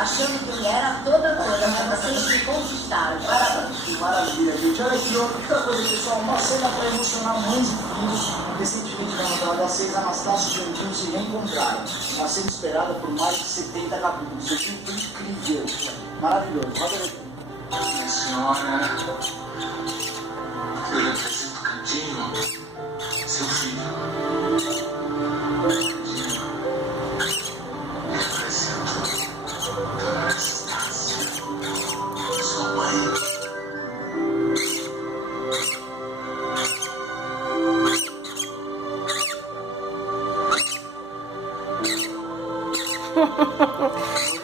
achando que ele era toda coisa, mas vocês me conquistaram. Parabéns. Que maravilha, gente. Olha aqui, outra coisa, pessoal. Uma cena para emocionar mães e filhos. Recentemente, na novela das 6, Anastácio e Joaquim se reencontraram. Uma cena esperada por mais de 70 capítulos. Esse filme foi incrível. Maravilhoso. Roda aí. Minha senhora, eu lhe apresento Candinho, seu filho. Candinho, lhe apresento Dona Estácia, sua mãe.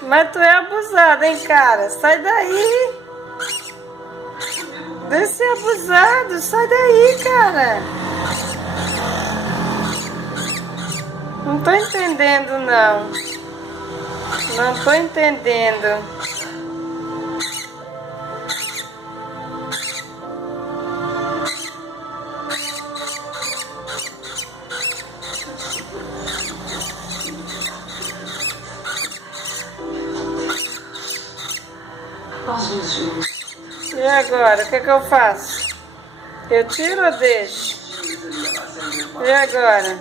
Mas tu é abusado, hein, cara? Sai daí. Deixa de ser abusado. Sai daí, cara. Não tô entendendo, não. Não tô entendendo. E agora, o que eu faço? Eu tiro ou deixo? E agora?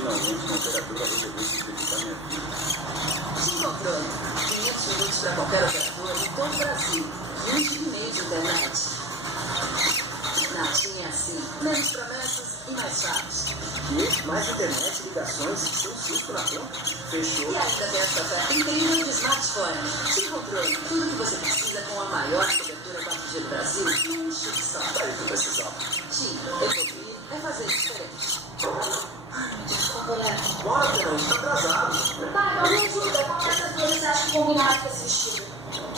Finalmente, uma operadora resolveu simplificar minha vida. Desencontrando 500 minutos para qualquer operador em todo o Brasil. E 1 GB de internet. Natinha é assim, menos promessas e mais fatos. E mais internet, ligações, seu Cisco na conta. Fechou. E ainda tem essa oferta incrível de smartphone. Desencontrando tudo que você precisa com a maior cobertura 4G do Brasil em um chip só. Tá aí que precisava. Tim, evoluir é fazer diferente. Desculpa, Léo. Bora, Fernando, a gente tá atrasado. Pai, não me ajuda. Qual dessas duas você acha que combina mais com esse vestido?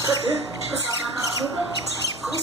Pra quê?